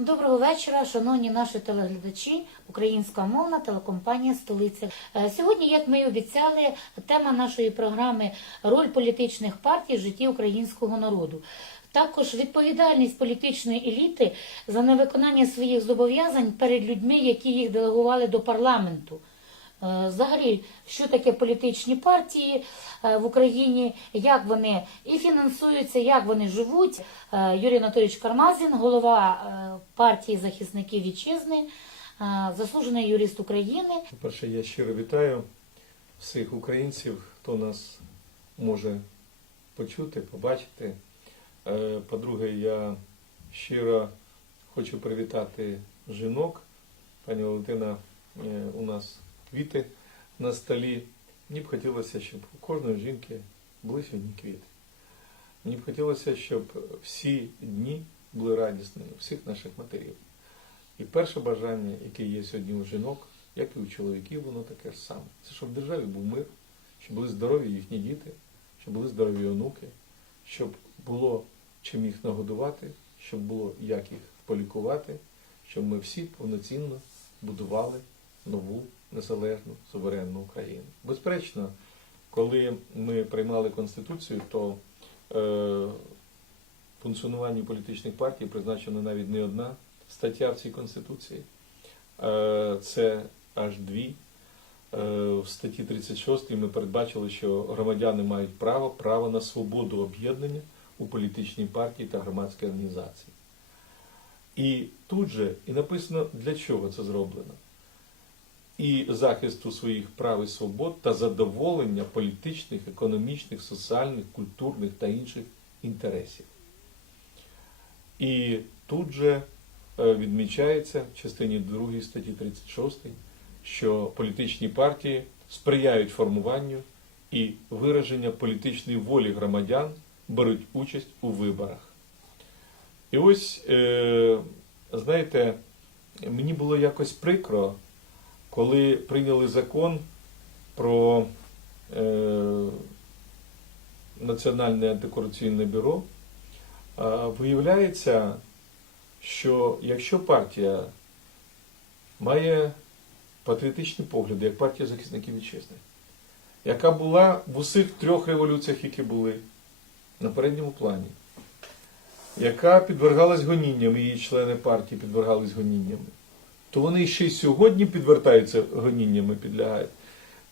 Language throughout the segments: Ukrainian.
Доброго вечора, шановні наші телеглядачі, українська мовна телекомпанія Столиця. Е, Сьогодні, як ми і обіцяли, тема нашої програми роль політичних партій в житті українського народу. Також відповідальність політичної еліти за невиконання своїх зобов'язань перед людьми, які їх делегували до парламенту. Е, Взагалі, що таке політичні партії е, в Україні, як вони і фінансуються, як вони живуть. Е, Юрій Анатолійович Кармазін, голова партії захисників вітчизни, заслужений юрист України. По-перше, я щиро вітаю всіх українців, хто нас може почути, побачити. По-друге, я щиро хочу привітати жінок. Пані Валентина, у нас квіти на столі. Мені б хотілося, щоб у кожної жінки були сьогодні квіти. Мені б хотілося, щоб всі дні були радісними, всіх наших матерів. І перше бажання, яке є сьогодні у жінок, як і у чоловіків, воно таке ж саме. Це щоб в державі був мир, щоб були здорові їхні діти, щоб були здорові онуки, щоб було чим їх нагодувати, щоб було як їх полікувати, щоб ми всі повноцінно будували нову незалежну суверенну Україну. Безперечно, коли ми приймали Конституцію, то е, функціонуванню політичних партій призначена навіть не одна стаття в цій Конституції. Е, Це аж дві. Е, В статті 36 ми передбачили, що громадяни мають право, право на свободу об'єднання у політичній партії та громадській організації. І тут же і написано, для чого це зроблено. І захисту своїх прав і свобод та задоволення політичних, економічних, соціальних, культурних та інших інтересів. І тут же е, відмічається в частині 2 статті 36, що політичні партії сприяють формуванню і вираження політичної волі громадян, беруть участь у виборах. І ось, е, знаєте, мені було якось прикро, коли прийняли закон про е, Національне антикорупційне бюро, а, виявляється, що якщо партія має патріотичні погляди, як партія захисників вітчизни, яка була в усіх трьох революціях, які були на передньому плані, яка підвергалась гонінням, її члени партії підвергались гоніннями, то вони ще й сьогодні підвертаються гоніннями, підлягають.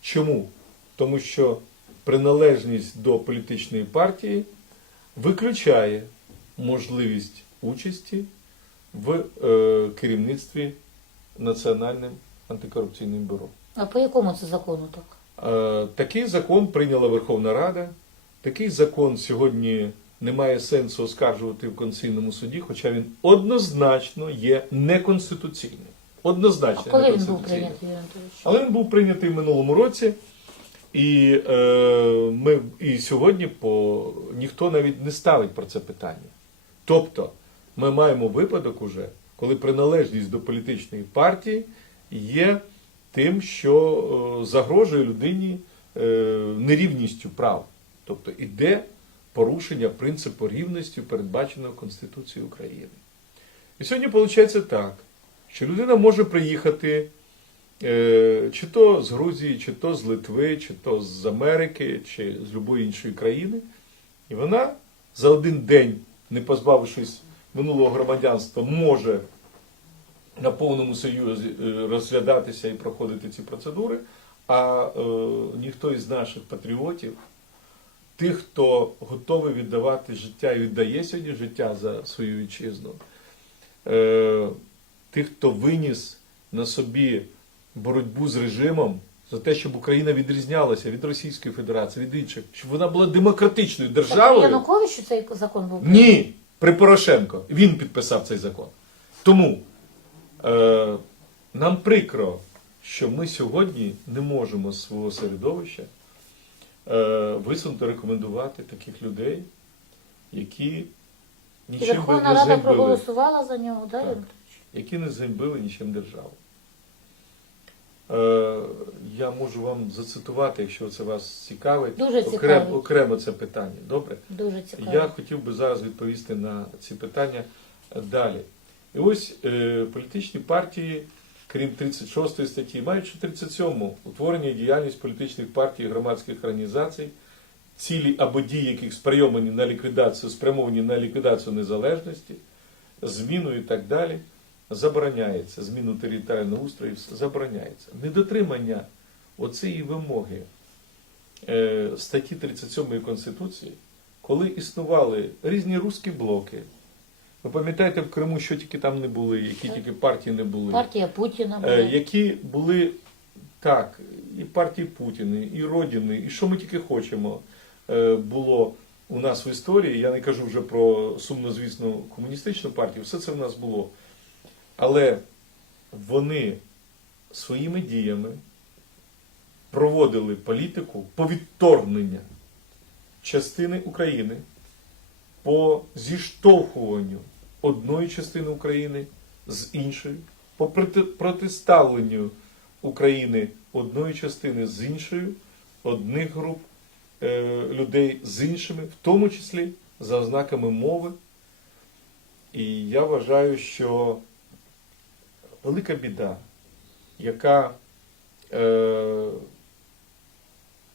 Чому? Тому що приналежність до політичної партії виключає можливість участі в е, керівництві Національним антикорупційним бюро. А по якому це закону так? Е, Такий закон прийняла Верховна Рада. Такий закон сьогодні не має сенсу оскаржувати в Конституційному суді, хоча він однозначно є неконституційним. А Однозначно коли він був прийнятий, Юрій Але він був прийнятий в минулому році, і, е, ми, і сьогодні по, ніхто навіть не ставить про це питання. Тобто, ми маємо випадок уже, коли приналежність до політичної партії є тим, що е, загрожує людині е, нерівністю прав. Тобто іде порушення принципу рівності, передбаченого Конституцією України. І сьогодні виходить так, що людина може приїхати е, чи то з Грузії, чи то з Литви, чи то з Америки, чи з будь-якої іншої країни, і вона за один день, не позбавившись минулого громадянства, може на повному союзі е, розглядатися і проходити ці процедури, а е, ніхто із наших патріотів, тих, хто готовий віддавати життя і віддає сьогодні життя за свою вітчизну, е, тих, хто виніс на собі боротьбу з режимом за те, щоб Україна відрізнялася від Російської Федерації, від інших, щоб вона була демократичною Так державою. Януковичу цей закон був Ні, при Порошенко. Він підписав цей закон. Тому е, нам прикро, що ми сьогодні не можемо з свого середовища е, висунути, рекомендувати таких людей, які І нічим би Верховна Рада проголосувала за нього, да, Так. Які не займбили нічим державу. Е, я можу вам зацитувати, якщо це вас цікавить, Дуже окремо, окремо це питання. Добре? Дуже цікаво. Я хотів би зараз відповісти на ці питання далі. І ось е, політичні партії, крім 36 статті, мають ще 37 утворення і діяльність політичних партій і громадських організацій, цілі або дії, яких спрямовані на ліквідацію, спрямовані на ліквідацію незалежності, зміну і так далі, забороняється. Зміну територіального устрою забороняється. Недотримання оцієї вимоги е, статті 37 Конституції, коли існували різні русські блоки. Ви пам'ятаєте в Криму, що тільки там не були, які тільки партії не були, Партія Путіна е, була. які були так, і партії Путіни, і Родини, і що ми тільки хочемо, е, було у нас в історії. Я не кажу вже про сумнозвісну комуністичну партію, все це в нас було. Але вони своїми діями проводили політику по відторгнення частини України по зіштовхуванню одної частини України з іншою, по протиставленню України одної частини з іншою, одних груп е, людей з іншими, в тому числі за ознаками мови. І я вважаю, що велика біда, яка е,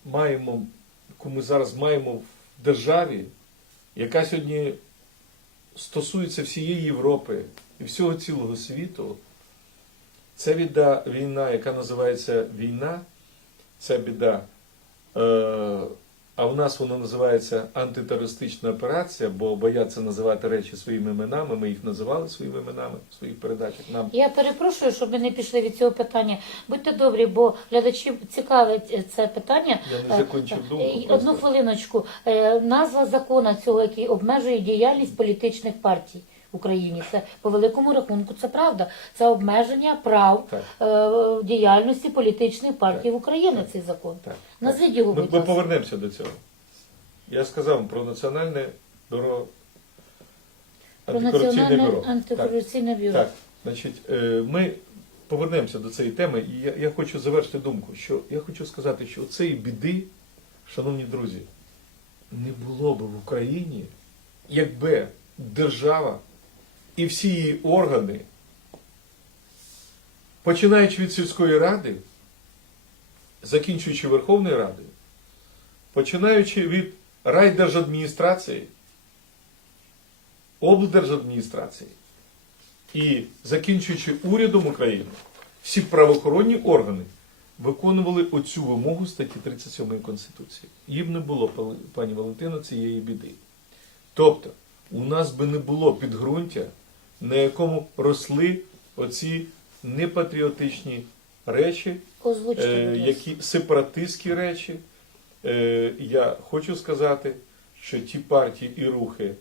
маємо, яку ми зараз маємо в державі, яка сьогодні стосується всієї Європи і всього цілого світу, це біда війна, яка називається війна, це біда. Е, а в нас воно називається антитерористична операція, бо бояться називати речі своїми іменами. Ми їх називали своїми іменами в своїх передачах. Нам Я перепрошую, щоб ми не пішли від цього питання. Будьте добрі, бо глядачів цікавить це питання. Я не закінчив е, думку просто. Одну хвилиночку. Е, Назва закону цього, який обмежує діяльність політичних партій в Україні. Це по великому рахунку це правда. Це обмеження прав е, діяльності політичних партій в Україні. Цей закон. Назвіть його, Ми, будь ми ласка. повернемося до цього. Я сказав про національне бюро Про антикорупційне національне бюро. Так. антикорупційне бюро. Так, значить, е, ми повернемося до цієї теми, і я, я хочу завершити думку, що я хочу сказати, що цієї біди, шановні друзі, не було б в Україні, якби держава і всі її органи, починаючи від сільської ради, закінчуючи Верховною Радою, починаючи від райдержадміністрації, облдержадміністрації, і закінчуючи урядом України, всі правоохоронні органи виконували оцю вимогу статті 37 Конституції. Їм не було, пані Валентино, цієї біди. Тобто, у нас би не було підґрунтя, на якому росли оці непатріотичні речі, е, які сепаратистські речі. Е, я хочу сказати, що ті партії і рухи,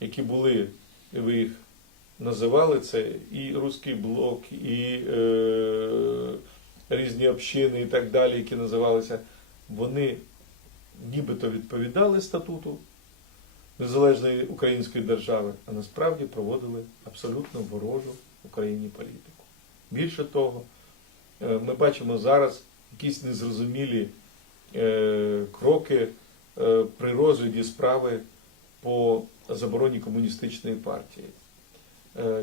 які були, ви їх називали це, і Руський блок, і е, різні общини і так далі, які називалися, вони нібито відповідали статуту Незалежної української держави, а насправді проводили абсолютно ворожу Україні політику. Більше того, е, ми бачимо зараз якісь незрозумілі е, кроки е, при розгляді справи по забороні комуністичної партії.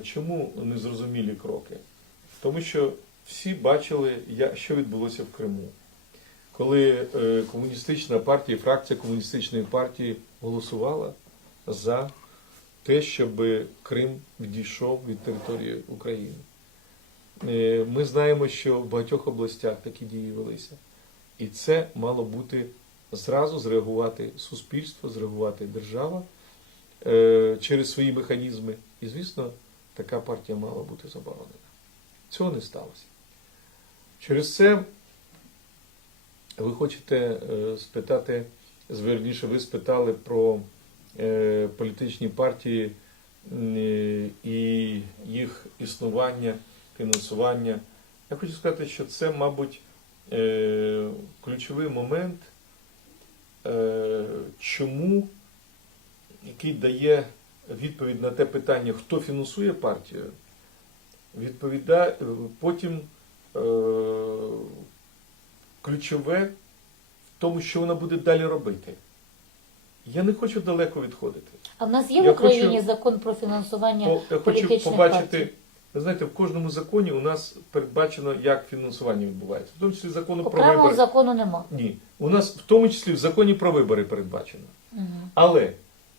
Чому незрозумілі кроки? Тому що всі бачили, що відбулося в Криму. Коли комуністична партія, фракція комуністичної партії голосувала за те, щоб Крим відійшов від території України. Е, Ми знаємо, що в багатьох областях такі дії велися. І це мало бути зразу зреагувати суспільство, зреагувати держава е, через свої механізми. І, звісно, така партія мала бути заборонена. Цього не сталося. Через це ви хочете е, спитати, зверніше, ви спитали про політичні партії е, і їх існування, фінансування. Я хочу сказати, що це, мабуть, е, ключовий момент, е, чому, який дає відповідь на те питання, хто фінансує партію, відповідає потім е, ключове в тому, що вона буде далі робити. Я не хочу далеко відходити. А в нас є в Україні хочу- закон про фінансування По- Я хочу побачити партій? Ви знаєте, в кожному законі у нас передбачено, як фінансування відбувається. В тому числі закону про вибори. закону нема. Ні. У нас в тому числі в законі про вибори передбачено. Мгм. Але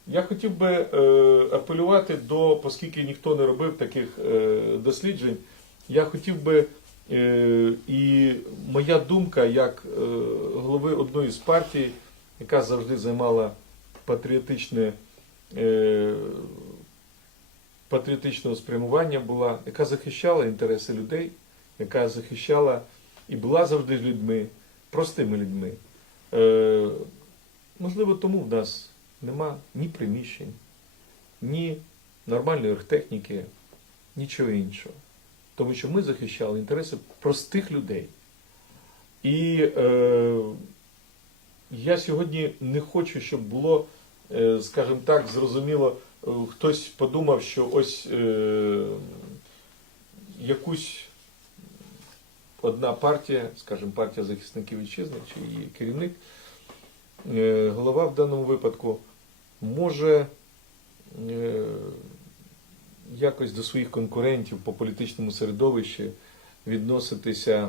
я хотів би е, апелювати до, оскільки ніхто не робив таких е, досліджень, я хотів би, е, і моя думка як е, голови одної з партій, яка завжди займала патріотичне, е, патріотичного спрямування була, яка захищала інтереси людей, яка захищала і була завжди людьми, простими людьми. Е, можливо, тому в нас нема ні приміщень, ні нормальної оргтехніки, нічого іншого. Тому що ми захищали інтереси простих людей. І е, я сьогодні не хочу, щоб було, скажімо так, зрозуміло, е, хтось подумав, що ось е, якусь одна партія, скажімо, партія захисників вітчизни чи її керівник, е, голова в даному випадку може е, якось до своїх конкурентів по політичному середовищі відноситися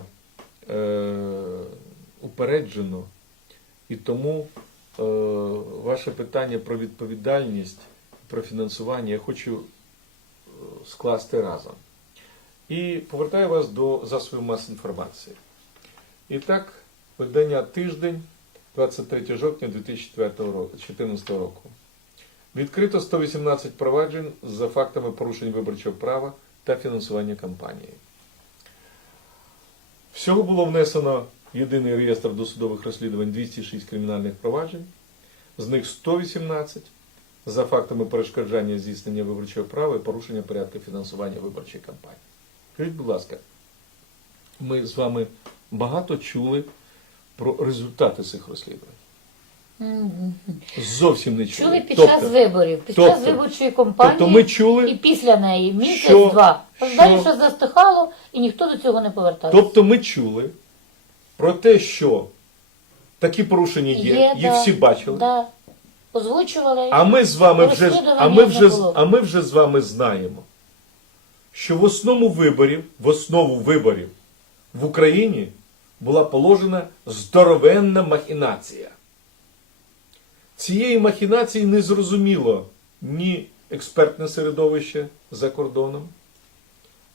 е, упереджено. І тому е, ваше питання про відповідальність, про фінансування я хочу е, скласти разом. І повертаю вас до засобів масової інформації. І так, видання тиждень, 23 жовтня 2014 року. Відкрито 118 проваджень за фактами порушень виборчого права та фінансування кампанії. Всього було внесено єдиний реєстр досудових розслідувань 206 кримінальних проваджень, з них 118 за фактами перешкоджання здійснення виборчого права і порушення порядку фінансування виборчої кампанії. Скажіть, будь ласка, ми з вами багато чули про результати цих розслідувань. Зовсім не чули. Чули під Тобто- час виборів, під тобто- час виборчої кампанії Тобто ми чули, і після неї місяць-два. Далі що застихало, і ніхто до цього не повертався. тобто ми чули про те, що такі порушення є, їх да, всі бачили. Да. Озвучували. А ми з вами вже, а ми вже, було. а ми вже з вами знаємо, що в основу виборів, в основу виборів в Україні була положена здоровенна махінація. Цієї махінації не зрозуміло ні експертне середовище за кордоном,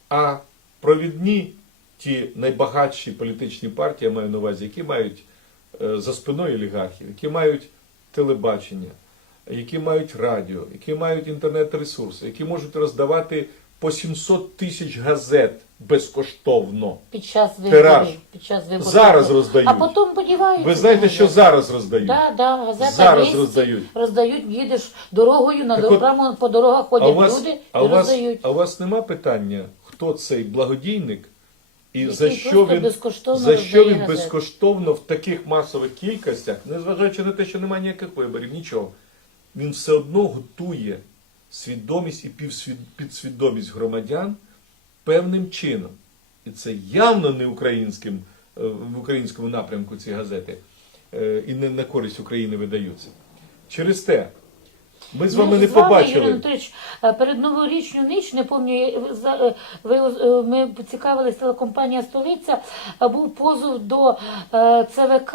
а провідні ті найбагатші політичні партії, я маю на увазі, які мають е, за спиною олігархів, які мають телебачення, які мають радіо, які мають інтернет-ресурси, які можуть роздавати по 700 тисяч газет безкоштовно. Під час Тираж. виборів. Під час виборів. Зараз роздають. А потім подіваються. Ви знаєте, що зараз роздають? Да, да, газета Зараз «Вісті» роздають. Роздають, їдеш дорогою, на прямо по дорогах ходять у вас, люди а і вас, роздають. а у вас нема питання, хто цей благодійник і за що він, безкоштовно за що він безкоштовно в таких масових кількостях, незважаючи на те, що немає ніяких виборів, нічого, він все одно готує свідомість і підсвідомість громадян певним чином. І це явно не українським, е, в українському напрямку ці газети е, і не на користь України видаються. Через те, ми з вами Ми не з вами, Юрій побачили. Анатолійович, е, перед новорічну ніч, не пам'ятаю, ви е, ви, е, ми поцікавились, телекомпанія Столиця, був позов до ЦВК,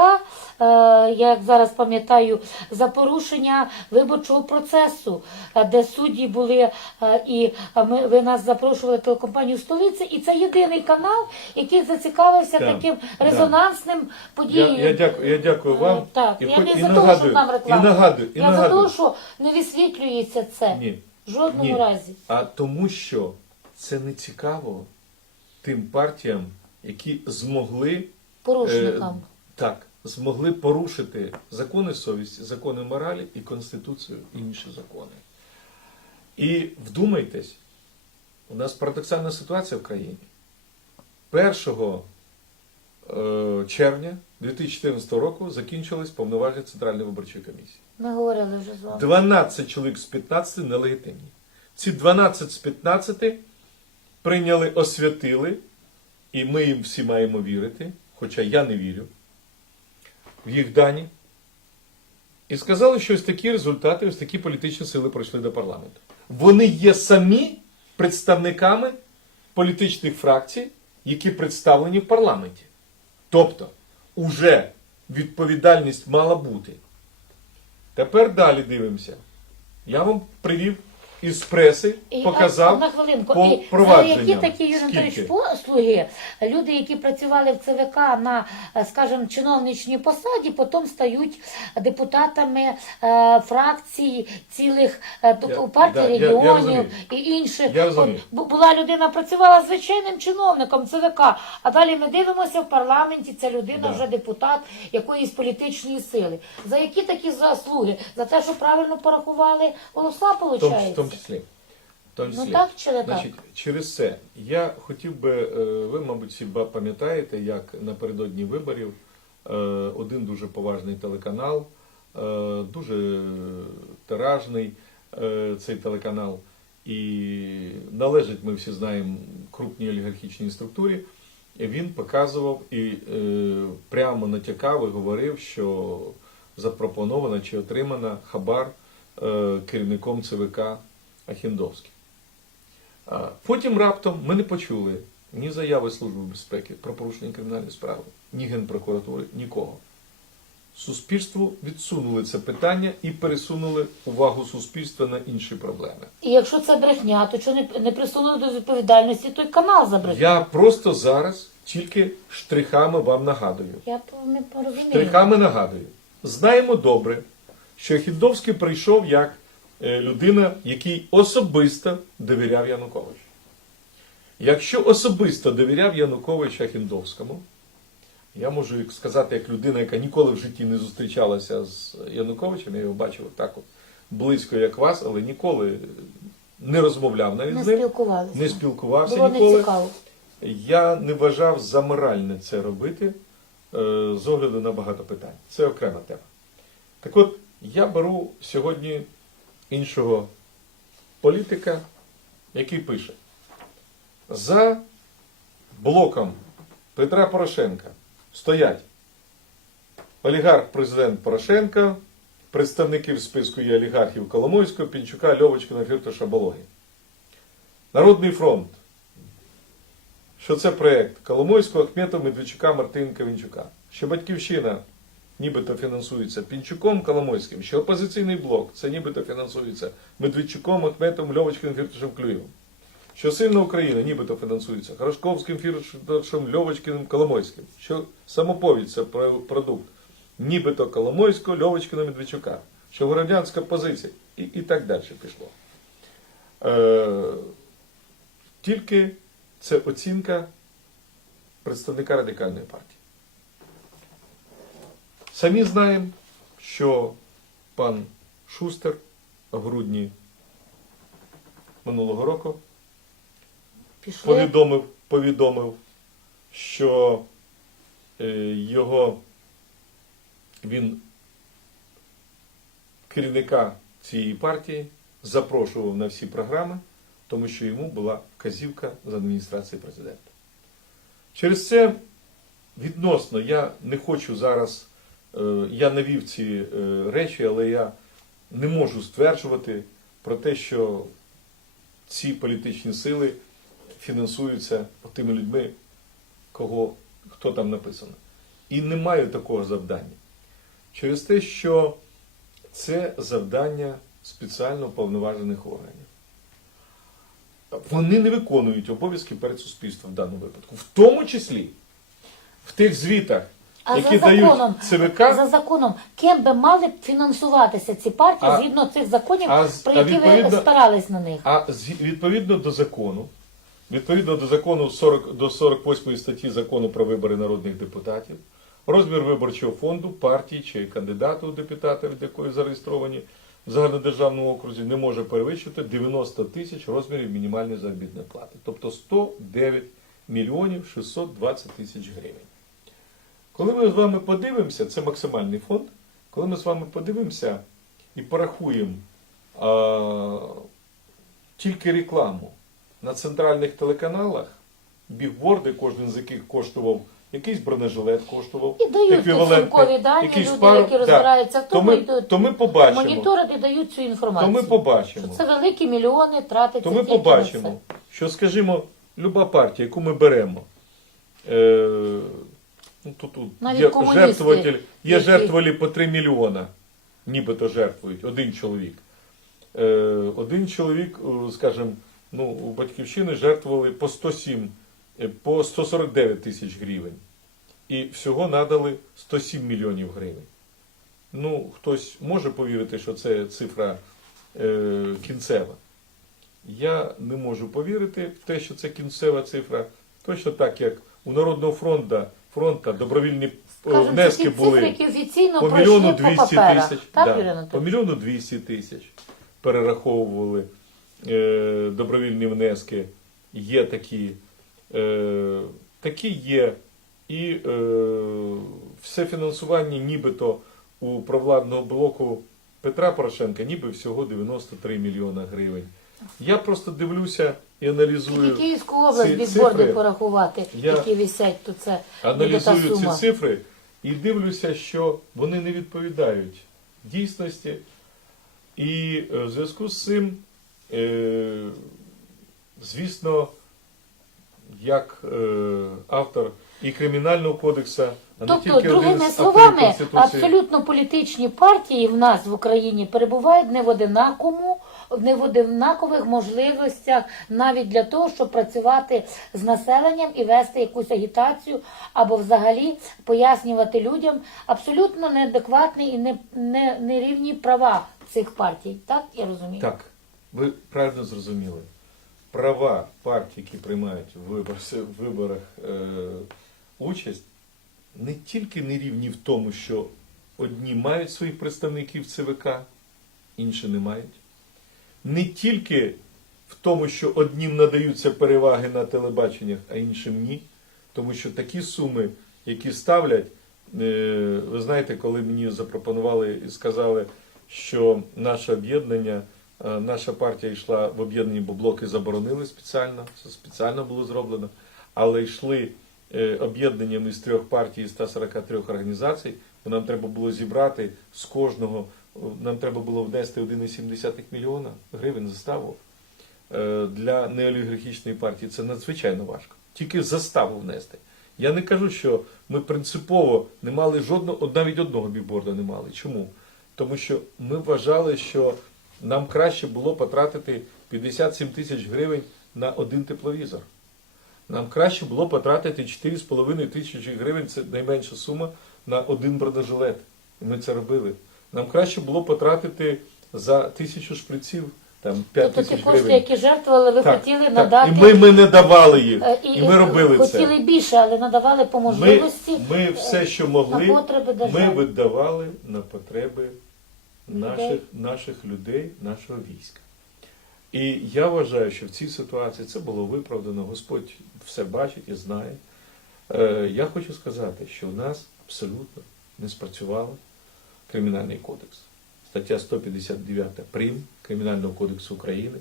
як зараз пам'ятаю, за порушення виборчого процесу, де судді були, і ми, ви нас запрошували телекомпанію Столиця, і це єдиний канал, який зацікавився Так, таким да. резонансним Я, подіям. я, дякую, я дякую вам. Так, і, я хоч- не і за того, щоб нам і нагадую, і Я за те, що не висвітлюється це. Ні, В жодному ні. разі. А тому, що це не цікаво тим партіям, які змогли Порушникам. Е, так, змогли порушити закони совісті, закони моралі і Конституцію, і інші закони. І вдумайтесь, у нас парадоксальна ситуація в країні. 1 е, червня 2014 року закінчились повноваження Центральної виборчої комісії. Ми говорили вже з вами. 12 чоловік з 15 нелегітимні. Ці 12 з 15 прийняли, освятили, і ми їм всі маємо вірити, хоча я не вірю в їх дані. І сказали, що ось такі результати, ось такі політичні сили пройшли до парламенту. Вони є самі представниками політичних фракцій, які представлені в парламенті. Тобто, уже відповідальність мала бути. Тепер далі дивимося. Я вам привів із преси, І, показав а, на хвилинку. по І за провадженням. які такі Юрій Анатолійович, послуги люди, які працювали в ЦВК на, е, скажімо, чиновничній посаді, потім стають депутатами е, фракцій цілих е, Я- партій да, я- я регіонів і інших. Я. От була людина, працювала звичайним чиновником ЦВК, а далі ми дивимося в парламенті. Ця людина Да. вже депутат якоїсь політичної сили. За які такі заслуги? За те, що правильно порахували голоса, В тому, виходить? в тому числі. Ну так чи не так? Через це я хотів би, е, ви, мабуть, всі пам'ятаєте, як напередодні виборів е, один дуже поважний телеканал, е, дуже тиражний цей телеканал, і належить, ми всі знаємо, крупній олігархічній структурі. Він показував і е, прямо натякав і говорив, що запропонована чи отримана хабар е, керівником ЦВК Ахіндовським. А Потім раптом ми не почули ні заяви Служби безпеки про порушення кримінальної справи, ні Генпрокуратури, нікого. Суспільству відсунули це питання і пересунули увагу суспільства на інші проблеми. І якщо це брехня, то чого не, не присунули до відповідальності той канал за брехню? Я просто зараз тільки штрихами вам нагадую. Я не порозумію. Штрихами нагадую. Знаємо добре, що Хідовський прийшов як людина, який особисто довіряв Януковичу. Якщо особисто довіряв Януковичу Ахіндовському, я можу сказати, як людина, яка ніколи в житті не зустрічалася з Януковичем, я його бачив так от близько, як вас, але ніколи не розмовляв навіть Не з ним, не спілкувався Було ніколи. цікаво. Я не вважав за моральне це робити е, з огляду на багато питань. Це окрема тема. Так от, я беру сьогодні іншого політика, який пише: за блоком Петра Порошенка стоять олігарх-президент Порошенка, представники списку є олігархів Коломойського, Пінчука, Льовочкина, Фірташа, Балоги. Народний фронт що це проєкт Коломойського, Ахметова, Медведчука, Мартинка, Вінчука. Що батьківщина нібито фінансується Пінчуком Коломойським, що опозиційний блок це нібито фінансується Медведчуком, Ахметом, Льовочким, Фірташем, Клюєвим. Що сильна Україна нібито фінансується Хорошковським, Фірташем, Льовочкиним, Коломойським. Що самоповідь це продукт нібито Коломойського, Льовочкина, Медведчука. Що городянська позиція і, і так далі пішло. Е, тільки це оцінка представника радикальної партії. Самі знаємо, що пан Шустер в грудні минулого року Пішли. повідомив, повідомив, що е, його він керівника цієї партії запрошував на всі програми, тому що йому була вказівка з адміністрації президента. Через це відносно я не хочу зараз, я навів ці е, речі, але я не можу стверджувати про те, що ці політичні сили фінансуються тими людьми, кого, хто там написано. І не маю такого завдання. Через те, що це завдання спеціально повноважених органів. Вони не виконують обов'язки перед суспільством в даному випадку, в тому числі в тих звітах, А які за дають законом, ЦВК, за законом, ким би мали б фінансуватися ці партії А- згідно цих законів, а з- про а які ви відповідно- спирались на них? А з- відповідно до закону, відповідно до закону 40, до 48 статті закону про вибори народних депутатів, розмір виборчого фонду партії чи кандидату у депутата, від якої зареєстровані в загальнодержавному окрузі, не може перевищувати 90 тисяч розмірів мінімальної заробітної плати, тобто 109 мільйонів 620 тисяч гривень. Коли ми з вами подивимося, це максимальний фонд, коли ми з вами подивимося і порахуємо а, тільки рекламу на центральних телеканалах, бігборди, кожен з яких коштував, якийсь бронежилет коштував, І дають підсумкові дані, якийсь люди, пару- які розбираються в то тому, ми, то ми побачимо, моніторити дають цю то інформацію. ми побачимо, Що це великі мільйони тратиться то ми побачимо, що, скажімо, люба партія, яку ми беремо, е, ну, тут, тут Навіть є комуністи, жертвователь, є які- жертвувалі по 3 мільйона, нібито жертвують, один чоловік. Е, один чоловік, е, скажімо, ну, у батьківщини жертвували по 107, е, по 149 тисяч гривень. І всього надали 107 мільйонів гривень. Ну, хтось може повірити, що це цифра е, кінцева. Я не можу повірити в те, що це кінцева цифра. Точно так, як у Народного фронту, фронта добровільні е, Скажемо, це внески ті були цифри, які офіційно по пройшли мільйону по 200 паперах. тисяч. Так, да, Юрій по мільйону 200 тисяч перераховували е, добровільні внески. Є такі, е, такі є. І е, все фінансування нібито у провладного блоку Петра Порошенка ніби всього 93 мільйона гривень. Я просто дивлюся і аналізую. Тільки Київську область ці бігборди цифри. порахувати, Я які висять, то це буде та аналізую ці цифри і дивлюся, що вони не відповідають дійсності. І е, в зв'язку з цим, е, звісно, як е, автор і Кримінального кодексу, а не Тобто, тільки один другими авторів словами, Конституції. абсолютно політичні партії в нас в Україні перебувають не в одинакому, не в одинакових можливостях навіть для того, щоб працювати з населенням і вести якусь агітацію або взагалі пояснювати людям абсолютно неадекватні і не, не, права цих партій. Так я розумію? Так, ви правильно зрозуміли. Права партій, які приймають в виборах, е, участь, не тільки не рівні в тому, що одні мають своїх представників ЦВК, інші не мають. Не тільки в тому, що однім надаються переваги на телебаченнях, а іншим ні. Тому що такі суми, які ставлять, е, ви знаєте, коли мені запропонували і сказали, що наше об'єднання, е, наша партія йшла в об'єднанні, бо блоки заборонили спеціально, це спеціально було зроблено, але йшли е, об'єднанням із трьох партій, із 143 організацій, бо нам треба було зібрати з кожного, нам треба було внести 1,7 мільйона гривень заставу е, для неолігархічної партії. Це надзвичайно важко. Тільки заставу внести. Я не кажу, що ми принципово не мали жодного, навіть одного бікборда не мали. Чому? Тому що ми вважали, що нам краще було потратити 57 тисяч гривень на один тепловізор. Нам краще було потратити 4,5 тисячі гривень, це найменша сума, на один бронежилет. І ми це робили. Нам краще було потратити за тисячу шприців, там 5 Тобто ті кошти, які жертвували, ви Так, хотіли так. надати. І ми, ми не давали їх. е, І, ми робили хотіли це. більше, але надавали по можливості. ми все, що могли, ми видавали на потреби Людей. наших, наших людей, нашого війська. І я вважаю, що в цій ситуації це було виправдано. Господь все бачить і знає. Е, я хочу сказати, що в нас абсолютно не спрацював Кримінальний кодекс. Стаття 159 прим. Кримінального кодексу України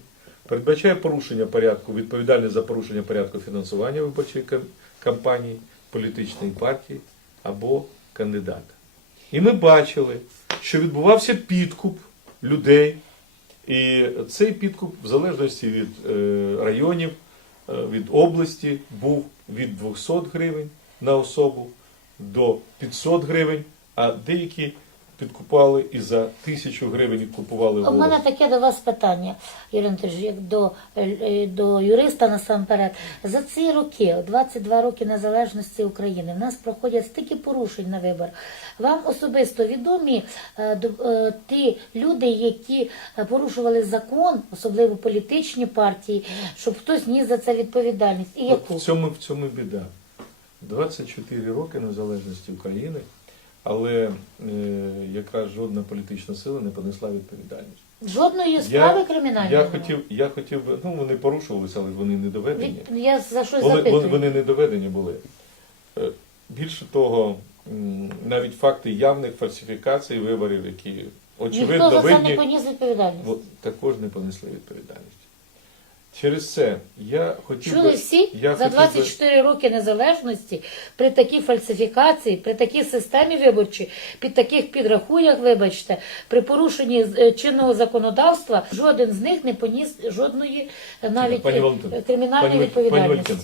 передбачає порушення порядку, відповідальність за порушення порядку фінансування виборчої кампанії, політичної партії або кандидата. І ми бачили, що відбувався підкуп людей. І цей підкуп, в залежності від е, районів, е, від області, був від 200 гривень на особу до 500 гривень, а деякі підкупали і за 1000 гривень купували У мене таке до вас питання, Юрій як до, е, до юриста насамперед. За ці роки, 22 роки незалежності України, в нас проходять стільки порушень на виборах. Вам особисто відомі е, е, ті люди, які порушували закон, особливо політичні партії, щоб хтось ніс за це відповідальність. І яку? В цьому, в цьому біда. 24 роки незалежності України, але е, якраз жодна політична сила не понесла відповідальність. Жодної справи кримінальної. я немає. хотів, я хотів би, ну вони порушувалися, але вони не доведені. Від- Я за щось Вони, запитую. вони, вони не доведені були. Е, Більше того, м, навіть факти явних фальсифікацій виборів, які Ніхто очевидно за це не видні, поніс відповідальність. також не понесли відповідальність. Через це я хотів Чули би, всі я за хотів би- 24 роки незалежності при такій фальсифікації, при такій системі виборчій, під таких підрахунках, вибачте, при порушенні е, чинного законодавства, жоден з них не поніс жодної е, навіть Пані е, Валентина, кримінальної пані, Вал- пані відповідальності. Валентина,